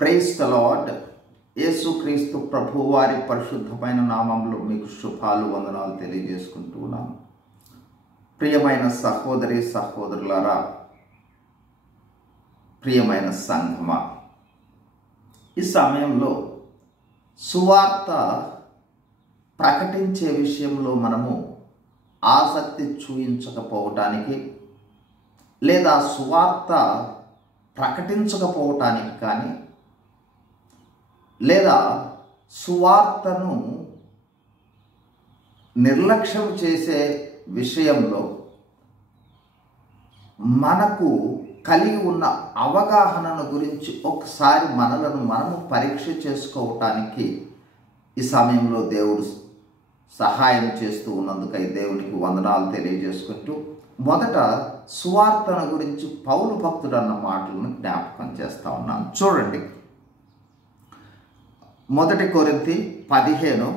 Praise the lord. యేసుక్రీస్తు ప్రభు వారి పరిశుద్ధమైన నామంలో మీకు శుభాలు వందనాలు తెలియజేసుకుంటున్నాను. ప్రియమైన సహోదరి సహోదరులారా, ప్రియమైన సంఘమా, ఈ సమయంలో సువార్త ప్రకటించే విషయంలో మనము ఆసక్తి చూపించకపోవటానికి లేదా సువార్త ప్రకటించకపోవటానికి కానీ లేదా సువార్తను నిర్లక్ష్యం చేసే విషయంలో మనకు కలిగి ఉన్న అవగాహనను గురించి ఒకసారి మనలను మనము పరీక్ష చేసుకోవటానికి ఈ సమయంలో దేవుడు సహాయం చేస్తూ ఉన్నందుకై దేవునికి వందనాలు తెలియజేసుకుంటూ, మొదట సువార్తను గురించి పౌలు భక్తుడు అన్న మాటలను జ్ఞాపకం చేస్తూ ఉన్నాను. చూడండి, 1 కొరింథీ 15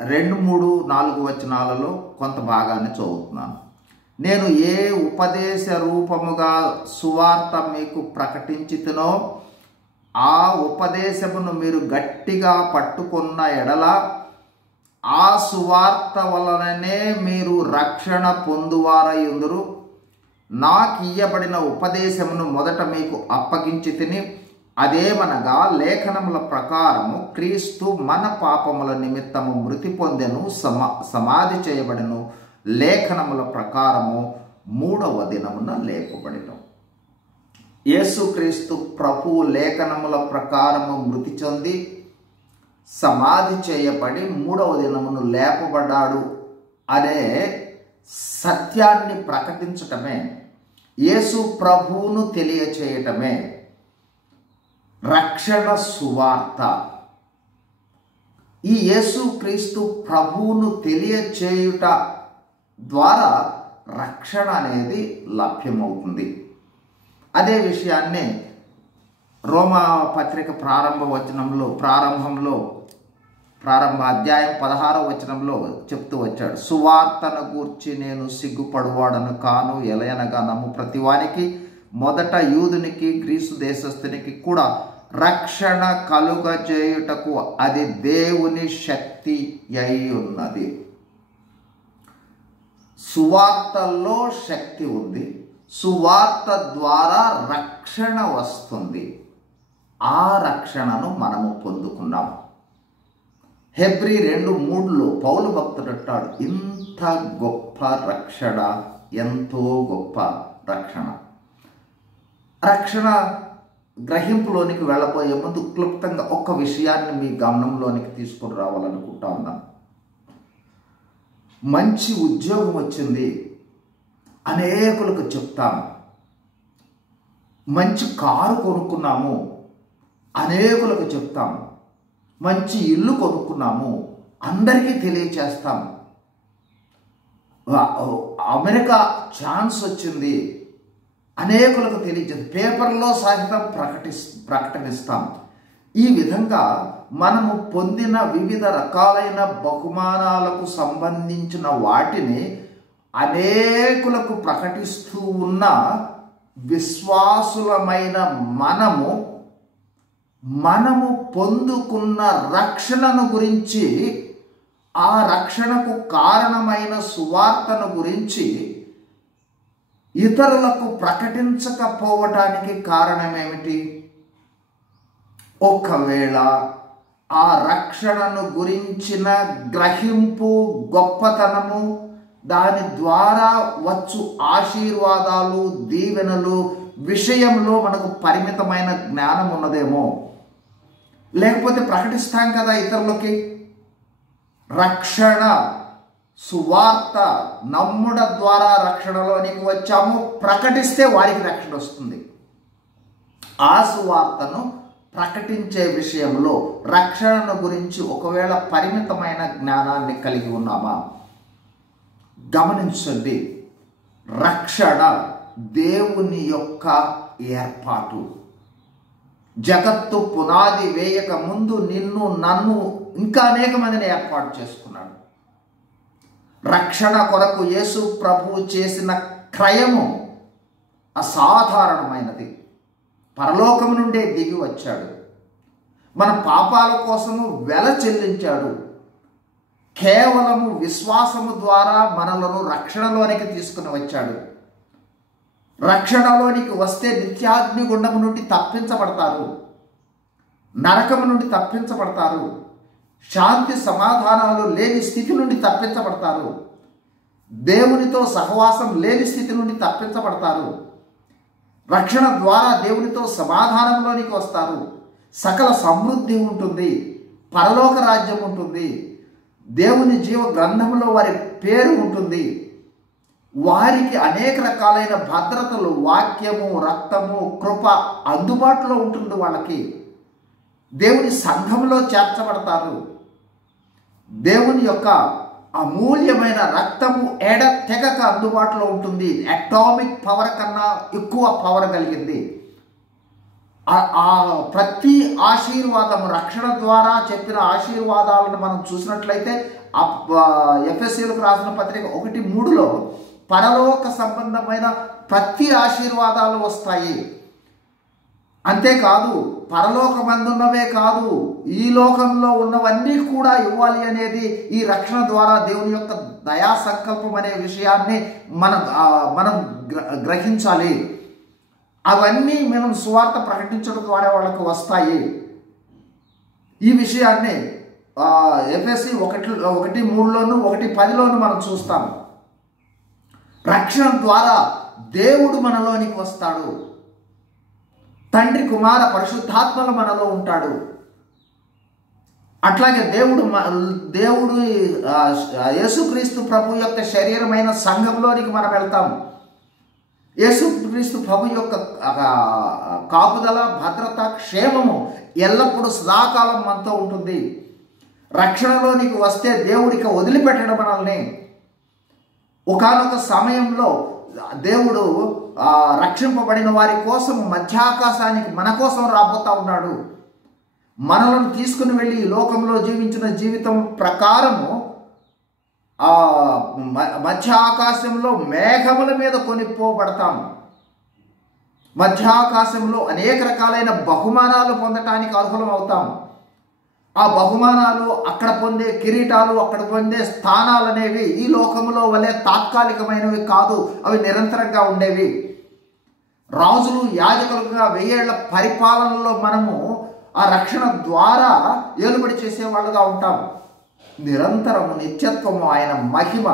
2, 3, 4 వచనాలలో కొంత భాగాన్ని చదువుతున్నాను. నేను ఏ ఉపదేశ రూపముగా సువార్త మీకు ప్రకటించితినో ఆ ఉపదేశమును మీరు గట్టిగా పట్టుకున్న ఎడల ఆ సువార్త వలననే మీరు రక్షణ పొందువారయుందురు. నాకు ఇయ్యబడిన ఉపదేశమును మొదట మీకు అప్పగించి తిని, అదేమనగా లేఖనముల ప్రకారము క్రీస్తు మన పాపముల నిమిత్తము మృతి పొందెను, సమాధి చేయబడెను, లేఖనముల ప్రకారము 3వ దినమున లేపబడెను. యేసుక్రీస్తు ప్రభువు లేఖనముల ప్రకారము మృతి చెంది సమాధి చేయబడి 3వ దినమును లేపబడ్డాడు అనే సత్యాన్ని ప్రకటించటమే, యేసు ప్రభువును తెలియచేయటమే రక్షణ సువార్త. ఈ యేసుక్రీస్తు ప్రభువును తెలియచేయుట ద్వారా రక్షణ అనేది లభ్యమవుతుంది. అదే విషయాన్నే రోమా పత్రిక ప్రారంభ అధ్యాయం 16వ వచనంలో చెప్తూ వచ్చాడు. సువార్తను గూర్చి నేను సిగ్గుపడువాడను కాను, ఎలయనగా నమ్ము ప్రతివానికి, మొదట యూదునికి గ్రీసు దేశస్థునికి కూడా రక్షణ కలుగజేయుటకు అది దేవుని శక్తి అయి ఉన్నది. సువార్తలో శక్తి ఉంది. సువార్త ద్వారా రక్షణ వస్తుంది. ఆ రక్షణను మనము పొందుకున్నాం. హెబ్రీ 2:3లో పౌలు భక్తుడు అంటాడు, ఇంత గొప్ప రక్షణ, ఎంతో గొప్ప రక్షణ. రక్షణ గ్రహింపులోనికి వెళ్ళబోయే ముందు క్లుప్తంగా ఒక్క విషయాన్ని మీ గమనంలోనికి తీసుకొని రావాలనుకుంటా ఉన్నాను. మంచి ఉద్యోగం వచ్చింది అనేకులకు చెప్తాము. మంచి కారు కొనుక్కున్నాము అనేకులకు చెప్తాము. మంచి ఇల్లు కొనుక్కున్నాము అందరికీ తెలియచేస్తాము. అమెరికా ఛాన్స్ వచ్చింది అనేకులకు తెలియజేస్తాం. పేపర్లో సహితం ప్రకటనిస్తాం. ఈ విధంగా మనము పొందిన వివిధ రకాలైన బహుమానాలకు సంబంధించిన వాటిని అనేకులకు ప్రకటిస్తూ ఉన్న విశ్వాసులమైన మనము పొందుకున్న రక్షణను గురించి, ఆ రక్షణకు కారణమైన సువార్తను గురించి ఇతరులకు ప్రకటించకపోవటానికి కారణమేమిటి? ఒకవేళ ఆ రక్షణను గురించిన గ్రహింపు, గొప్పతనము, దాని ద్వారా వచ్చు ఆశీర్వాదాలు, దీవెనలు విషయంలో మనకు పరిమితమైన జ్ఞానం ఉన్నదేమో. లేకపోతే ప్రకటిస్తాం కదా ఇతరులకి. రక్షణ సువార్త నమ్ముడ ద్వారా రక్షణలోనికి వచ్చాము, ప్రకటిస్తే వారికి రక్షణ వస్తుంది. ఆ సువార్తను ప్రకటించే విషయంలో రక్షణను గురించి ఒకవేళ పరిమితమైన జ్ఞానాన్ని కలిగి ఉన్నామా? గమనించండి, రక్షణ దేవుని యొక్క ఏర్పాటు. జగత్తు పునాది వేయక ముందు నిన్ను, నన్ను, ఇంకా అనేక మందిని ఏర్పాటు చేసుకున్నాడు. రక్షణ కొరకు యేసు ప్రభువు చేసిన క్రయము అసాధారణమైనది. పరలోకం నుండే దిగి వచ్చాడు. మన పాపాల కోసము వెల చెల్లించాడు. కేవలము విశ్వాసము ద్వారా మనలను రక్షణలోనికి తీసుకుని వచ్చాడు. రక్షణలోనికి వస్తే నిత్యాగ్ని గుండము నుండి తప్పించబడతారు, నరకము నుండి తప్పించబడతారు, శాంతి సమాధానాలు లేని స్థితి నుండి తప్పించబడతారు, దేవునితో సహవాసం లేని స్థితి నుండి తప్పించబడతారు. రక్షణ ద్వారా దేవునితో సమాధానంలోనికి వస్తారు. సకల సమృద్ధి ఉంటుంది, పరలోక రాజ్యం ఉంటుంది, దేవుని జీవ గ్రంథంలో వారి పేరు ఉంటుంది. వారికి అనేక రకాలైన భద్రతలు, వాక్యము, రక్తము, కృప అందుబాటులో ఉంటుంది. వాళ్ళకి దేవుని సంఘంలో చేర్చబడతారు. దేవుని యొక్క అమూల్యమైన రక్తము తెగక అందుబాటులో ఉంటుంది. అటామిక్ పవర్ కన్నా ఎక్కువ పవర్ కలిగింది. ప్రతి ఆశీర్వాదము, రక్షణ ద్వారా చెప్పిన ఆశీర్వాదాలను మనం చూసినట్లయితే ఎఫెసీయులకు రాసిన పత్రిక 1:3లో పరలోక సంబంధమైన ప్రతి ఆశీర్వాదాలు వస్తాయి. అంతేకాదు, పరలోకమందున్నవే కాదు, ఈ లోకంలో ఉన్నవన్నీ కూడా ఇవ్వాలి అనేది ఈ రక్షణ ద్వారా దేవుని యొక్క దయా సంకల్పం అనే విషయాన్ని మనం గ్రహించాలి. అవన్నీ మనం సువార్త ప్రకటించడం ద్వారా వాళ్ళకు వస్తాయి. ఈ విషయాన్ని ఎఫెసీ 1:3లోను 1:10లోను మనం చూస్తాం. రక్షణ ద్వారా దేవుడు మనలోనికి వస్తాడు. తండ్రి, కుమార, పరిశుద్ధాత్మలు మనలో ఉంటాడు. అట్లాగే దేవుడు యేసుక్రీస్తు ప్రభు యొక్క శరీరమైన సంఘంలోనికి మనం వెళ్తాం. యేసుక్రీస్తు ప్రభు యొక్క కాపుదల, భద్రత, క్షేమము ఎల్లప్పుడూ సదాకాలం మనతో ఉంటుంది. రక్షణలోనికి వస్తే దేవుడికి వదిలిపెట్టడం మనల్ని. ఒకానొక సమయంలో దేవుడు రక్షింపబడిన వారి కోసం మధ్యాకాశానికి మన కోసం రాబోతా ఉన్నాడు. మనలను తీసుకుని వెళ్ళి ఈ లోకంలో జీవించిన జీవితం ప్రకారము మధ్య ఆకాశంలో మేఘముల మీద కొనిపోబడతాం. మధ్య ఆకాశంలో అనేక రకాలైన బహుమానాలు పొందటానికి అర్హులం అవుతాం. ఆ బహుమానాలు, అక్కడ పొందే కిరీటాలు, అక్కడ పొందే స్థానాలు అనేవి ఈ లోకములో వలె తాత్కాలికమైనవి కాదు, అవి నిరంతరంగా ఉండేవి. రాజులు, యాజకులుగా 1000 ఏళ్ల పరిపాలనలో మనము ఆ రక్షణ ద్వారా ఏలుబడి చేసేవాళ్ళుగా ఉంటాం. నిరంతరము, నిత్యత్వము, ఆయన మహిమ,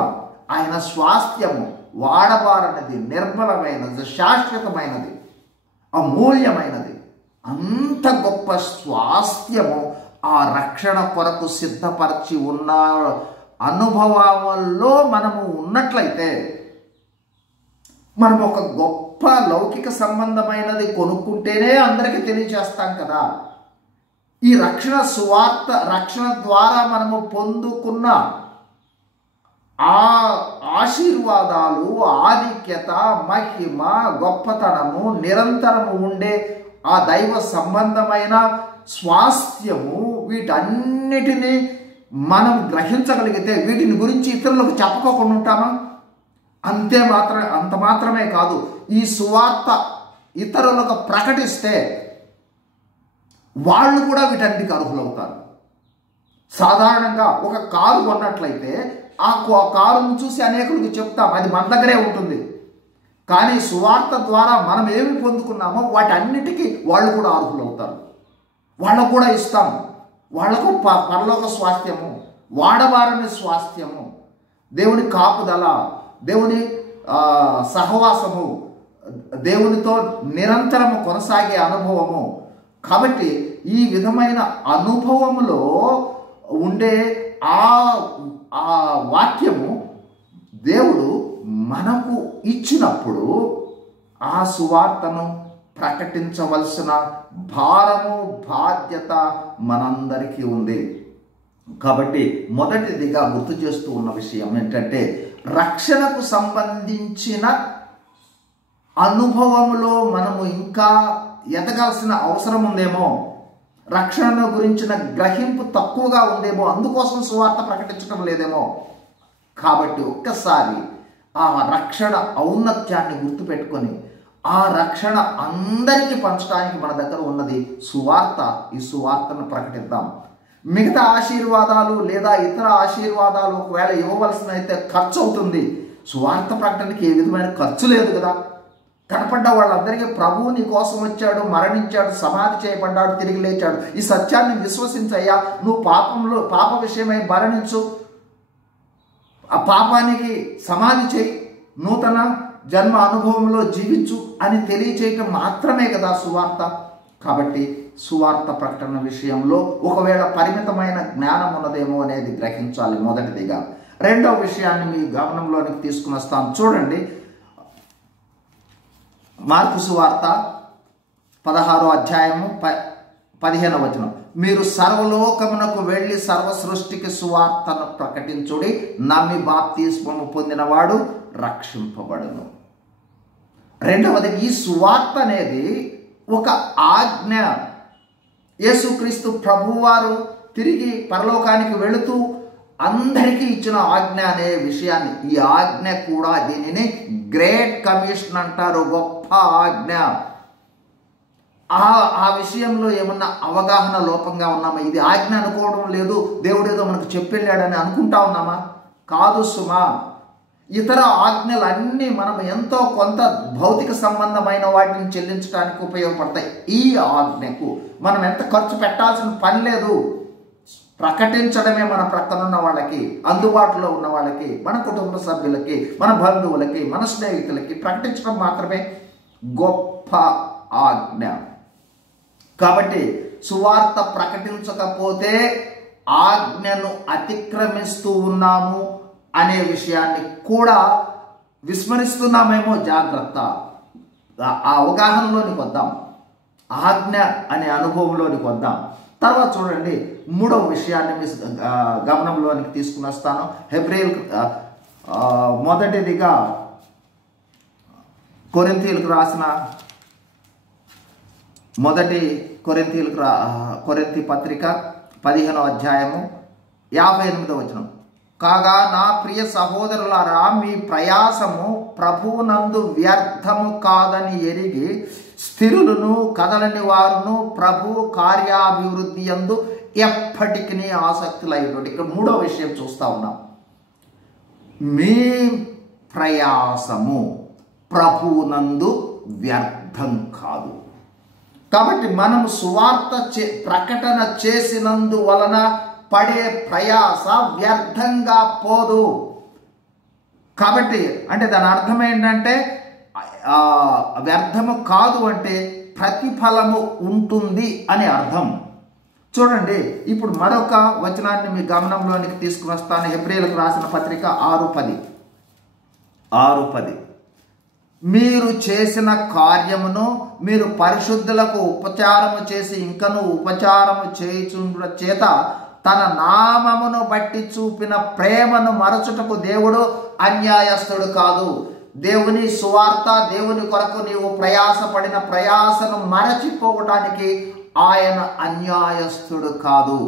ఆయన స్వాస్థ్యము వాడబారనిది, నిర్మలమైనది, శాశ్వతమైనది, అమూల్యమైనది. అంత గొప్ప స్వాస్థ్యము ఆ రక్షణ కొరకు సిద్ధపరిచి ఉన్న అనుభవాల్లో మనము ఉన్నట్లయితే, మనం ఒక గొప్ప లౌకిక సంబంధమైనది కొనుక్కుంటేనే అందరికీ తెలియజేస్తాం కదా. ఈ రక్షణ సువార్త, రక్షణ ద్వారా మనము పొందుకున్న ఆ ఆశీర్వాదాలు, ఆధిక్యత, మహిమ, గొప్పతనము, నిరంతరము ఉండే ఆ దైవ సంబంధమైన స్వాస్థ్యము, వీటన్నిటినీ మనం గ్రహించగలిగితే వీటిని గురించి ఇతరులకు చెప్పుకోకుండా ఉంటామా? అంత మాత్రమే కాదు, ఈ సువార్త ఇతరులకు ప్రకటిస్తే వాళ్ళు కూడా వీటన్నిటికి అర్హులవుతారు. సాధారణంగా ఒక కారు కొన్నట్లయితే ఆ కారును చూసి అనేకులకు చెప్తాం, అది మన దగ్గరే ఉంటుంది. కానీ సువార్త ద్వారా మనం ఏమి పొందుకున్నామో వాటన్నిటికీ వాళ్ళు కూడా అర్హులవుతారు. వాళ్ళకు కూడా ఇస్తాం. వాళ్లకు పరలోక స్వాస్థ్యము, వాడబారని స్వాస్థ్యము, దేవుని కాపుదల, దేవుని సహవాసము, దేవునితో నిరంతరము కొనసాగే అనుభవము. కాబట్టి ఈ విధమైన అనుభవములో ఉండే ఆ వాక్యము దేవుడు మనకు ఇచ్చినప్పుడు ఆ సువార్తను ప్రకటించవలసిన భారము, బాధ్యత మనందరికీ ఉంది. కాబట్టి మొదటిదిగా గుర్తు చేస్తూ ఉన్న విషయం ఏంటంటే, రక్షణకు సంబంధించిన అనుభవములో మనము ఇంకా ఎదగాల్సిన అవసరం ఉందేమో, రక్షణ గురించిన గ్రహింపు తక్కువగా ఉందేమో, అందుకోసం సువార్త ప్రకటించడం లేదేమో. కాబట్టి ఒక్కసారి ఆ రక్షణ ఔన్నత్యాన్ని గుర్తుపెట్టుకొని ఆ రక్షణ అందరికీ పంచడానికి మన దగ్గర ఉన్నది సువార్త. ఈ సువార్తను ప్రకటిద్దాం. మిగతా ఆశీర్వాదాలు లేదా ఇతర ఆశీర్వాదాలు ఒకవేళ ఇవ్వవలసిన అయితే ఖర్చు అవుతుంది. సువార్త ప్రకటనకి ఏ విధమైన ఖర్చు లేదు కదా. కనపడ్డ వాళ్ళందరికీ ప్రభువు నీ కోసం వచ్చాడు, మరణించాడు, సమాధి చేయబడ్డాడు, తిరిగి లేచాడు, ఈ సత్యాన్ని విశ్వసించయ్యా, నువ్వు పాప విషయమై మరణించు, ఆ పాపానికి సమాధి చేయి, నూతన జన్మ అనుభవంలో జీవించు అని తెలియచేయటం మాత్రమే కదా సువార్త. కాబట్టి సువార్త ప్రకటన విషయంలో ఒకవేళ పరిమితమైన జ్ఞానం ఉన్నదేమో అనేది గ్రహించాలి మొదటిదిగా. రెండవ విషయాన్ని మీ గమనంలోనికి తీసుకుని వస్తాను. చూడండి, మార్కు సువార్త 16వ అధ్యాయము 15వ వచనం. మీరు సర్వలోకమునకు వెళ్ళి సర్వ సృష్టికి సువార్తను ప్రకటించుడి, నమ్మి బాప్తిస్మము పొందినవాడు రక్షింపబడును. రెండవది, ఈ సువార్త అనేది ఒక ఆజ్ఞ. యేసుక్రీస్తు ప్రభువారు తిరిగి పరలోకానికి వెళుతూ అందరికీ ఇచ్చిన ఆజ్ఞ అనే విషయాన్ని, ఈ ఆజ్ఞ కూడా దీనిని గ్రేట్ కమిషన్ అంటారు, గొప్ప ఆజ్ఞ. ఆ విషయంలో ఏమన్నా అవగాహన లోపంగా ఉన్నామా? ఇది ఆజ్ఞ అనుకోవడం లేదు, దేవుడు ఏదో మనకు చెప్పెళ్ళాడని అనుకుంటా ఉన్నామా? కాదు సుమా. ఇతర ఆజ్ఞలన్నీ మనం ఎంతో కొంత భౌతిక సంబంధమైన వాటిని చెల్లించడానికి ఉపయోగపడతాయి. ఈ ఆజ్ఞకు మనం ఎంత ఖర్చు పెట్టాల్సిన పని లేదు. ప్రకటించడమే మన ప్రక్కనున్న వాళ్ళకి, అందుబాటులో ఉన్న వాళ్ళకి, మన కుటుంబ సభ్యులకి, మన బంధువులకి, మన స్నేహితులకి ప్రకటించడం మాత్రమే గొప్ప ఆజ్ఞ. కాబట్టి సువార్త ప్రకటించకపోతే ఆజ్ఞను అతిక్రమిస్తూ ఉన్నాము అనే విషయాన్ని కూడా విస్మరిస్తున్నామేమో. జాగ్రత్త. ఆ అవగాహనలోనికి వద్దాం, ఆజ్ఞ అనే అనుభవంలోనికి వద్దాం. తర్వాత చూడండి, మూడవ విషయాన్ని మీ గమనంలోనికి తీసుకుని వస్తాను. హెబ్రీయులు మొదటిదిగా కొరింథీయులకు రాసిన కొరింథీ పత్రిక 15వ అధ్యాయము 58వ వచనం. కాగా నా ప్రియ సహోదరులారా, మీ ప్రయాసము ప్రభువునందు వ్యర్థము కాదని ఎరిగి స్థిరులను కదలని వారును ప్రభు కార్యాభివృద్ధి యందు ఎప్పటికీ ఆసక్తులైనటువంటి. ఇక్కడ మూడో విషయం చూస్తా ఉన్నాం. మీ ప్రయాసము ప్రభువునందు వ్యర్థం కాదు. కాబట్టి మనము సువార్త ప్రకటన చేసినందువలన పడే ప్రయాస వ్యర్థంగా పోదు. కాబట్టి అంటే దాని అర్థం ఏంటంటే వ్యర్థము కాదు అంటే ప్రతిఫలము ఉంటుంది అని అర్థం. చూడండి, ఇప్పుడు మరొక వచనాన్ని మీ గమనంలోనికి తీసుకుని వస్తాను. హెబ్రీయులకు రాసిన పత్రిక 6:10. మీరు చేసిన కార్యమును మీరు పరిశుద్ధులకు ఉపచారము చేసి ఇంకను ఉపచారము చేయుచుండుట చేత తన నామమును బట్టి చూపిన ప్రేమను మరచుటకు దేవుడు అన్యాయస్తుడు కాదు. దేవుని సువార్త, దేవుని కొరకు నీవు ప్రయాసపడిన ప్రయాసను మరచిపోవటానికి ఆయన అన్యాయస్తుడు కాదు.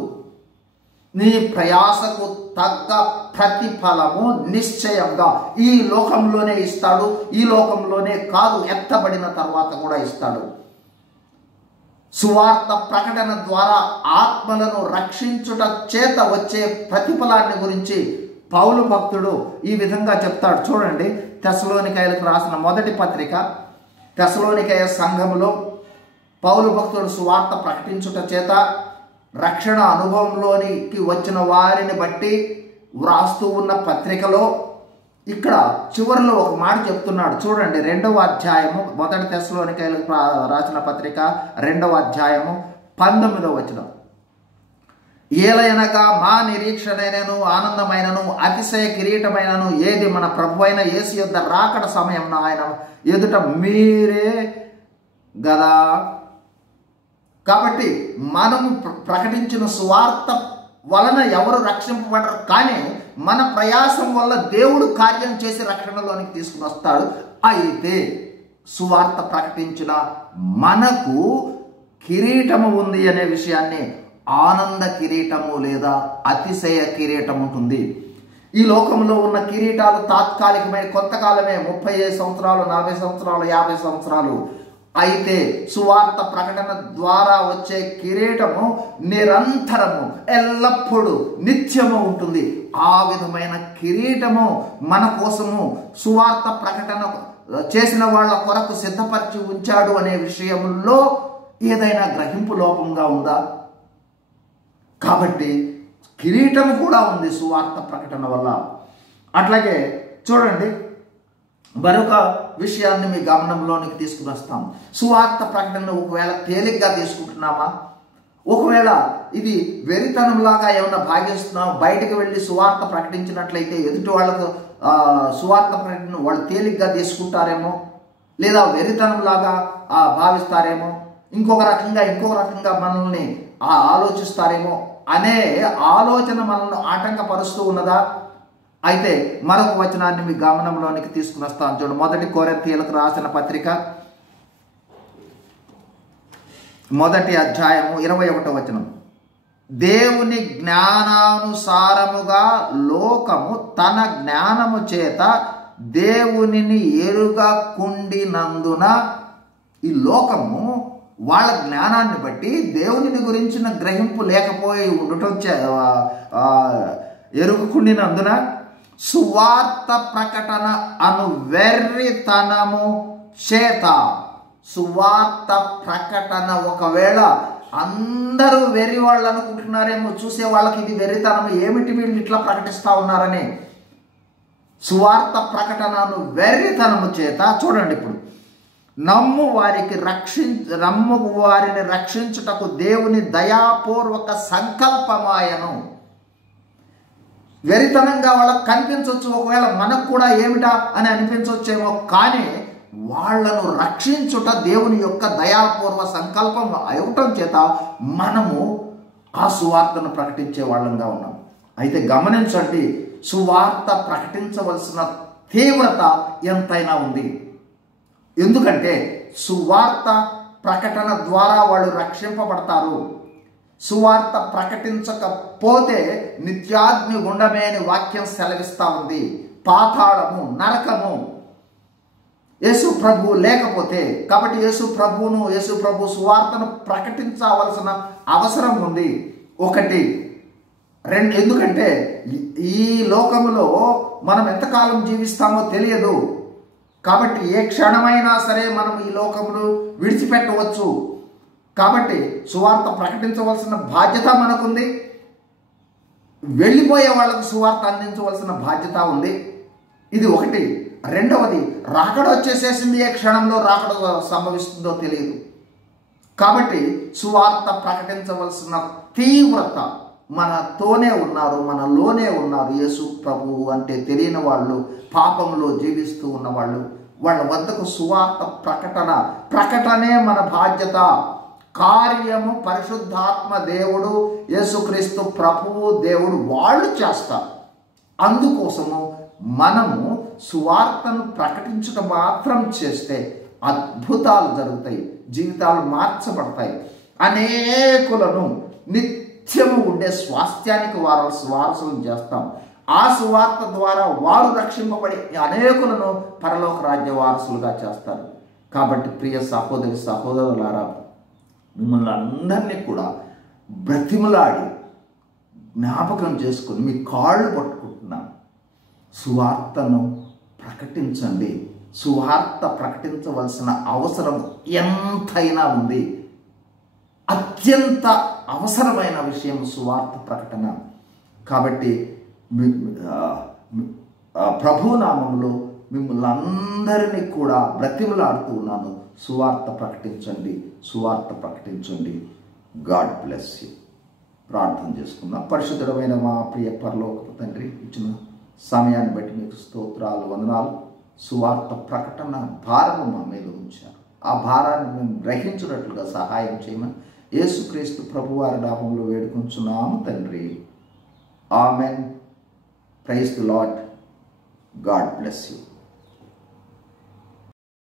నీ ప్రయాసకు తగ్గ ప్రతిఫలము నిశ్చయంగా ఈ లోకంలోనే ఇస్తాడు. ఈ లోకంలోనే కాదు, ఎత్తబడిన తర్వాత కూడా ఇస్తాడు. సువార్త ప్రకటన ద్వారా ఆత్మలను రక్షించుట చేత వచ్చే ప్రతిఫలాన్ని గురించి పౌలు భక్తుడు ఈ విధంగా చెప్తాడు. చూడండి, తెస్సలోనికైలకు రాసిన మొదటి పత్రిక, తెస్సలోనికయ సంఘములో పౌలు భక్తుడు సువార్త ప్రకటించుట చేత రక్షణ అనుభవంలోనికి వచ్చిన వారిని బట్టి వ్రాస్తూ ఉన్న పత్రికలో ఇక్కడ చివరిలో ఒక మాట చెప్తున్నాడు. చూడండి, 2వ అధ్యాయము, మొదటి తెస్సలోనికైలకు రాసిన పత్రిక 2వ అధ్యాయము 19వ వచనం. ఏలయనగా మా నిరీక్షణైనను ఆనందమైనను అతిశయ కిరీటమైనను ఏది మన ప్రభు అయిన యేసు యొద్ద రాకడ సమయం ఆయన ఎదుట మీరే గదా. కాబట్టి మనము ప్రకటించిన సువార్త వలన ఎవరు రక్షింపబడరు, కానీ మన ప్రయాసం వల్ల దేవుడు కార్యం చేసి రక్షణలోనికి తీసుకుని వస్తాడు. అయితే సువార్త ప్రకటించిన మనకు కిరీటము ఉంది అనే విషయాన్ని, ఆనంద కిరీటము లేదా అతిశయ కిరీటం ఉంటుంది. ఈ లోకంలో ఉన్న కిరీటాలు తాత్కాలికమైన, కొంతకాలమే, 35 సంవత్సరాలు, 40 సంవత్సరాలు, 50 సంవత్సరాలు. అయితే సువార్త ప్రకటన ద్వారా వచ్చే కిరీటము నిరంతరము, ఎల్లప్పుడూ, నిత్యము ఉంటుంది. ఆ విధమైన కిరీటము మన కోసము సువార్త ప్రకటన చేసిన వాళ్ళ కొరకు సిద్ధపరిచి ఉంచాడు అనే విషయంలో ఏదైనా గ్రహింపు లోపంగా ఉందా? కాబట్టి కిరీటం కూడా ఉంది సువార్త ప్రకటన వల్ల. అట్లాగే చూడండి, మరొక విషయాన్ని మీ గమనంలోనికి తీసుకుని వస్తాం. సువార్త ప్రకటన ఒకవేళ తేలిగ్గా తీసుకుంటున్నామా? ఒకవేళ ఇది వెరితనంలాగా ఏమన్నా భావిస్తున్నాం, బయటకు వెళ్ళి సువార్త ప్రకటించినట్లయితే ఎదుటి వాళ్ళకు సువార్త ప్రకటన వాళ్ళు తేలిగ్గా తీసుకుంటారేమో, లేదా వెరితనంలాగా భావిస్తారేమో, ఇంకొక రకంగా మనల్ని ఆలోచిస్తారేమో అనే ఆలోచన మనల్ని ఆటంకపరుస్తూ ఉన్నదా? అయితే మరొక వచనాన్ని మీ గమనంలోనికి తీసుకుని వస్తాను. చూడండి, 1 కొరింథీయులకు రాసిన పత్రిక 1వ అధ్యాయము 21వ వచనం. దేవుని జ్ఞానానుసారముగా లోకము తన జ్ఞానము చేత దేవునిని ఎరుగకుండినందున, ఈ లోకము వాళ్ళ జ్ఞానాన్ని బట్టి దేవునిని గురించిన గ్రహింపు లేకపోయి ఉండటం ఎరుగుకుండినందున సువార్త ప్రకటన అను వెర్రితనము చేత, సువార్త ప్రకటన ఒకవేళ అందరూ వెర్రి వాళ్ళు అనుకుంటున్నారేమో, చూసే వాళ్ళకి ఇది వెర్రితనం, ఏమిటి వీళ్ళు ఇట్లా ప్రకటిస్తూ ఉన్నారని, సువార్త ప్రకటనను వెర్రితనము చేత, చూడండి ఇప్పుడు, నమ్ము వారిని రక్షించుటకు దేవుని దయాపూర్వక సంకల్పమాయను. వెరితనంగా వాళ్ళకు కనిపించవచ్చు, ఒకవేళ మనకు కూడా ఏమిటా అని అనిపించవచ్చేమో, కానీ వాళ్లను రక్షించుట దేవుని యొక్క దయాపూర్వ సంకల్పం అవటం చేత మనము ఆ సువార్తను ప్రకటించే వాళ్ళంగా ఉన్నాం. అయితే గమనించండి, సువార్త ప్రకటించవలసిన తీవ్రత ఎంతైనా ఉంది. ఎందుకంటే సువార్త ప్రకటన ద్వారా వాళ్ళు రక్షింపబడతారు. సువార్త ప్రకటించకపోతే నిత్యాగ్ని ఉండమే అని వాక్యం సెలవిస్తూ ఉంది. పాతాళము, నరకము, యేసు ప్రభువు లేకపోతే. కాబట్టి యేసు ప్రభు సువార్తను ప్రకటించవలసిన అవసరం ఉంది. 1, 2, ఎందుకంటే ఈ లోకములో మనం ఎంతకాలం జీవిస్తామో తెలియదు. కాబట్టి ఏ క్షణమైనా సరే మనం ఈ లోకమును విడిచిపెట్టవచ్చు. కాబట్టి సువార్త ప్రకటించవలసిన బాధ్యత మనకుంది. వెళ్ళిపోయే వాళ్ళకు సువార్త అందించవలసిన బాధ్యత ఉంది. ఇది 1. 2వది, రాకడ వచ్చేసేసింది, ఏ క్షణంలో రాకడ సంభవిస్తుందో తెలియదు. కాబట్టి సువార్త ప్రకటించవలసిన తీవ్రత మనతోనే ఉన్నారు, మనలోనే ఉన్నారు. యేసు ప్రభువు అంటే తెలియని వాళ్ళు, పాపంలో జీవిస్తూ ఉన్నవాళ్ళు, వాళ్ళ వద్దకు సువార్త ప్రకటనే మన బాధ్యత. కార్యము పరిశుద్ధాత్మ దేవుడు, యేసుక్రీస్తు ప్రభువు దేవుడు వాళ్ళు చేస్తారు. అందుకోసము మనము సువార్తను ప్రకటించడం మాత్రం చేస్తే అద్భుతాలు జరుగుతాయి, జీవితాలు మార్చబడతాయి. అనేకులను నిత్యము ఉండే స్వాస్థ్యానికి వారసులను చేస్తాం. ఆ సువార్త ద్వారా వారు రక్షింపబడి అనేకులను పరలోక రాజ్య వారసులుగా చేస్తారు. కాబట్టి ప్రియ సహోదరులారా, మిమ్మల్ని అందరినీ కూడా బ్రతిమలాడి జ్ఞాపకం చేసుకుని మీ కాళ్ళు పట్టుకుంటున్నాను. సువార్తను ప్రకటించండి. సువార్త ప్రకటించవలసిన అవసరం ఎంతైనా ఉంది. అత్యంత అవసరమైన విషయం సువార్త ప్రకటన. కాబట్టి ప్రభునామంలో మిమ్మల్ని అందరినీ కూడా బ్రతిమలాడుతూ ఉన్నాను. సువార్త ప్రకటించండి, సువార్త ప్రకటించండి. God bless you. ప్రార్థన చేసుకుందాం. పరిశుద్ధమైన మా ప్రియ పరలోకపు తండ్రి, ఇచ్చిన సమయాన్ని బట్టి మీకు స్తోత్రాలు, వందనాలు. సువార్త ప్రకటన భారము మా మీద ఉంచారు. ఆ భారాన్ని మేము గ్రహించినట్లుగా సహాయం చేయమని యేసుక్రీస్తు ప్రభువారి నామములో వేడుకుంటున్నాము తండ్రి. Amen. Praise the Lord. God bless you.